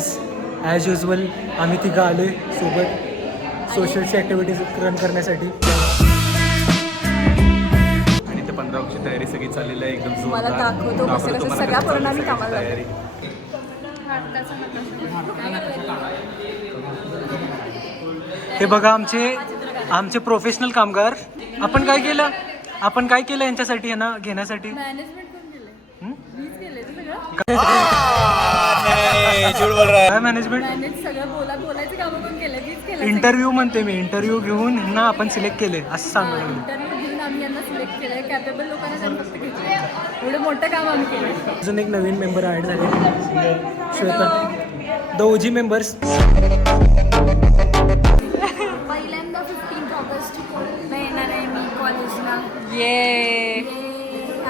Guys as usual आम्ही तिघं आलो आहे सोबत सोशलची ॲक्टिव्हिटीज रन करण्यासाठी. आणि ते 15 ऑगस्टची तयारी सगळी चाललेली आहे एकदम मला जोरदार. दाखवतो कसं कसं सगळ्या परिणामी कामाला तयारी. हे बघा आमचे प्रोफेशनल कामगार. आपण काय केलं यांच्यासाठी यांना घेण्यासाठी? काय मॅनेजमेंट? बोलायचं काम पण केलं. इंटरव्ह्यू म्हणते मी. इंटरव्ह्यू घेऊन ह्यांना आपण सिलेक्ट केले असं सांगू लागले. इंटरव्ह्यू घेऊन आम्ही यांना सिलेक्ट केलं. कॅपेबल लोकांना त्यांना फक्त घेतलं. एवढं मोठं काम आम्ही केलं. अजून एक नवीन मेंबर ॲड झाले, श्वेता. The OG members. पहिल्यांदा 15 ऑगस्ट येणार आहे मी कॉलेजला.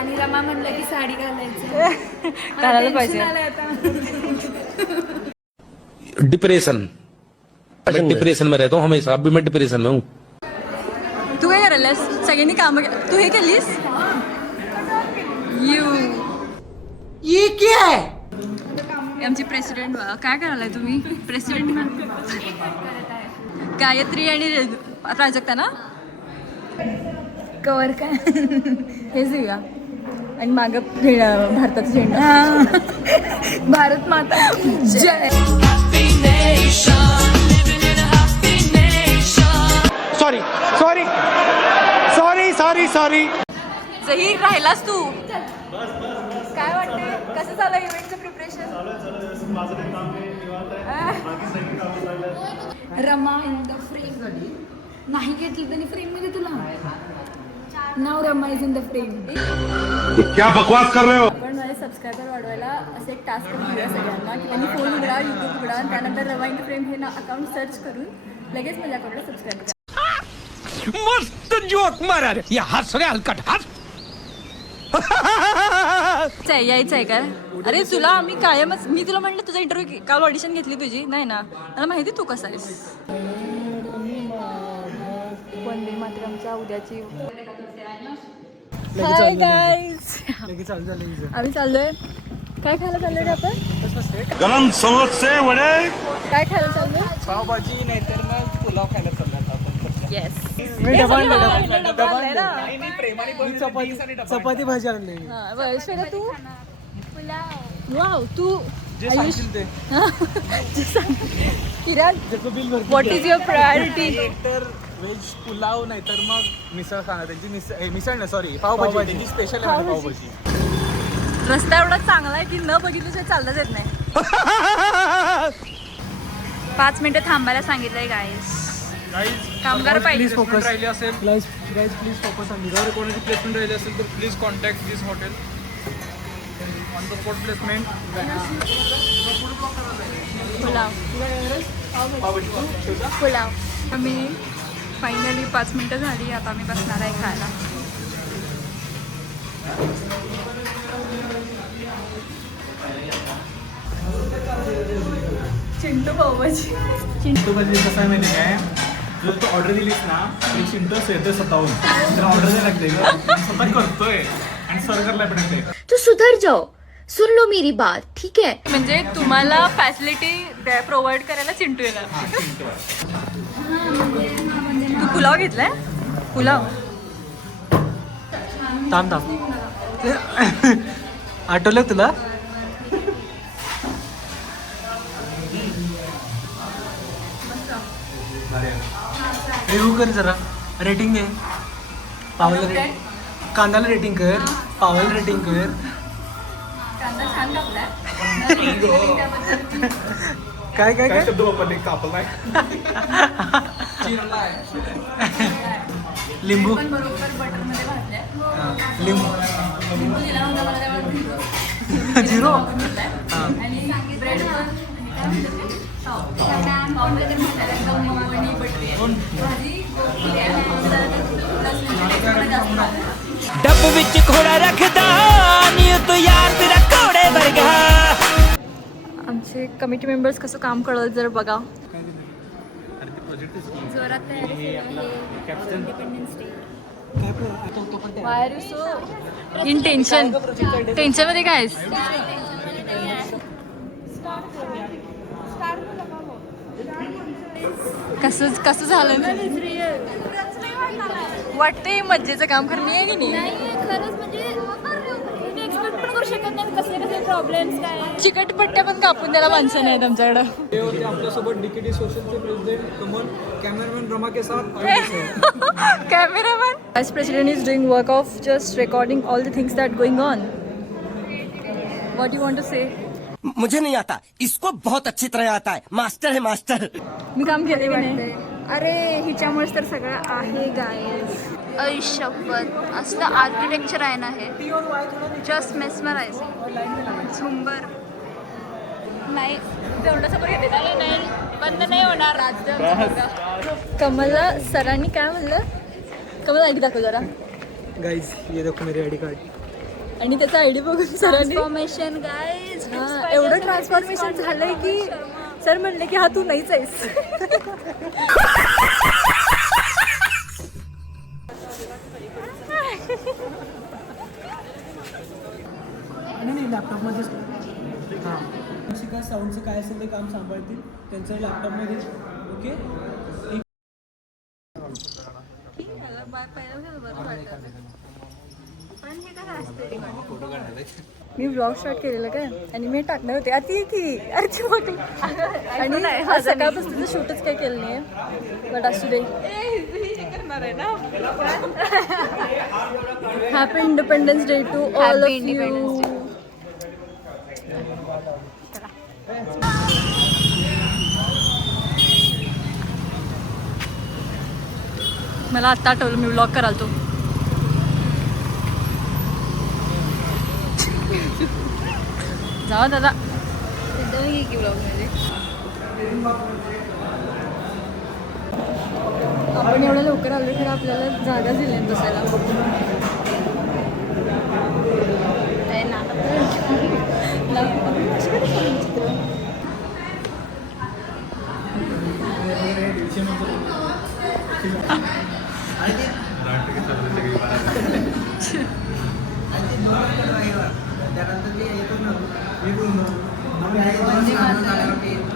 आणि रमा म्हणलं की साडी घालायला पाहिजे. डिप्रेशन में रहता हूँ हमेशा. अभी मैं डिप्रेशन में हूँ. तू काय करायलास? सगळ्यांनी काम तू हे केलीस. ये क्या है? आमची प्रेसिडेंट काय करायलाय तुम्ही? प्रेसिडेंट गायत्री आणि प्राजक्ता ना कवर काय हे सगळं. आणि मागं भारताचा झेंडा. भारत माता जय. सॉरी. जहीर राहिलास तू. काय वाटते कसं झालं इव्हेंटचं preparation? Rama in the frame. नाही घेतली त्यांनी फ्रेम मध्ये तुला. नाव Rama is in the frame. क्या बकवास कर रहे हो? आपण माझे सबस्क्रायबर वाढवायला असे एक टास्क दिला सगळ्यांना की त्यांनी फोन उघडा, यूट्यूब उघडा आणि त्यानंतर रमा इन द फ्रेम हे ना अकाउंट सर्च करून लगेच माझ्याकडे सबस्क्राईब करा. मस्त जोक मारा रे. या हात सगळे हलकट हात. यायचं आहे काय? अरे तुला आम्ही कायमच मी तुला म्हटलं तुझा इंटरव्ह्यू काल ऑडिशन घेतली तुझी नाही ना. मला माहिती तू कसा आहेस. वंदे मातरमच्या उद्याची. Hi guys. आम्ही चाललोय. काय खायला चाललोय रे आपण? गरम समोसे वडे. काय खायला चाललोय? पावभाजी नाहीतर मग पुलाव खायला चालला आपण. येस. चपाती भाजी आणली. श्वेता तू वाव तू Kiran what is your priority? तर व्हेज पुलाव नाहीतर मग मिसळ खाणार. त्यांची मिसळ ना सॉरी पावभाजी त्यांची स्पेशल आहे पावभाजी. रस्ता एवढा चांगला आहे की न बघितल्याशिवाय चालताच येत नाही. 5 मिनिटं थांबायला सांगितलंय गाईस. कामगार पाहिजे. फोकस राहिली असेल गाईज प्लीज फोकस ऑन जर कोणाची प्लेसमेंट राहिली असेल तर please contact this hotel on the spot placement. Pulao. Me finally 5 मिनिटं झाली. आता मी बसणार आहे खायला. चिंटू पावभाजी. चिंटू भाजी कसं आहे माहिती काय? जर तू ऑर्डर दिलीस ना एक चिंटू येतोय स्वतःहून. तर ऑर्डर नाही लागते ग स्वतः करतोय आणि सर्व करायला पण येते. तो सुधर जाओ. सुन लो मेरी बात ठीक है. म्हणजे तुम्हाला फॅसिलिटी प्रोव्हाइड करायला चिंटू येणार. तू पुलाव घेतलाय? पुलाव थांब आठवलं तुला? रिव्ह्यू कर जरा. रेटिंग दे. पावला कांद्याला रेटिंग कर. पावला रेटिंग कर. कांदा छान कापलाय. काय काय काय शब्द वापरले कापलाय. लिंबू. पण बरोबर बटर मध्ये भाजल्या. लिंबू दिला होता मला त्यावर 0. आणि ब्रेड पावमध्ये एकदम मऊ आणि बटरी भाजी डब विच घोड़ा रखदा नी तो यार तेरा घोड़े वर्गा. आमचे कमिटी मेंबर्स कसं काम कळलं जर बघा. जोरात तयारी independence day. Why are you so in tension? Tension मध्ये काय आहेस? कसं झालं वाटतंय मज्जेचं काम खरं नाही आहे की नाही. खरंच म्हणजे तुम्ही एक्सपेक्ट पण करू शकत नाही कसले कसले प्रॉब्लेम्स काय चिकटपट्ट्या पण कापून द्यायला माणसं नाही आमच्याकडं. हे होते आपल्यासोबत डीकेटी सोशलचे प्रेसिडेंट कमल, कॅमेरामॅन रमा के साथ. Cameraman. Vice President is doing work of just recording all the things that going on. What do you want to say? मुझे नहीं आता, इसको बहुत अच्छी तरह आता है, मास्टर है मास्टर. मी काम केले की नाही. अरे हिच्यामुळेच तर सगळं आहे गायस. शपथ असलं आर्किटेक्चर आहे ना हे, जस्ट मेस्मरायझिंग. झुंबर नाही तेवढं समोर घेते नाही बंद नाही होणार. कमलला सरांनी काय म्हणलं, कमल आयडी दाखव जरा. गाइस ये देखो मेरे आईडी कार्ड. आणि त्याचा आयडी बघून सरांनी ट्रान्सफॉर्मेशन गायस. एवढं ट्रान्सफॉर्मेशन झालंय की सर म्हणले की हा तू नाहीच आहेस. आणि लॅपटॉपमध्येच हां शिका साऊंडचं काय असेल ते काम सांभाळतील त्यांचं लॅपटॉपमध्ये. ओके मी ब्लॉग स्टार्ट केलेलं काय आणि मी टाकणार होते अति की अति मोठी. आणि हा सकाळपासून शूटच काय केलं नाही बट असू दे. Happy independence day to all of you. मला आत्ता आठवलं मी ब्लॉग कराल तो. जावा दादा की ब्लॉगमध्ये आपण एवढं लवकर आलो खरं आपल्याला जागा दिली नाही बसायला.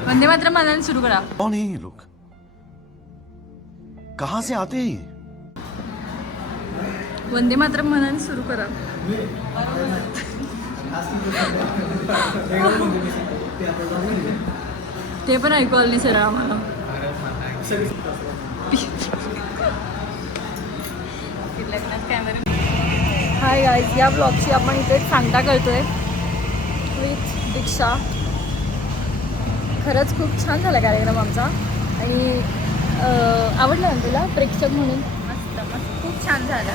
वंदे मातरम म्हणायला सुरू करा. कौन है ये लोग, कहाँ से आते हैं ये? वंदे मातरम म्हणायला सुरू करा. ते पण ऐकू आलं नाही सर आम्हाला. हाय गाईज, या ब्लॉगची आपण इथे सांगता करतोय विथ दीक्षा. खरंच खूप छान झाला कार्यक्रम आमचा आणि आवडला ना तुला प्रेक्षक म्हणून. मस्त मस्त खूप छान झालं.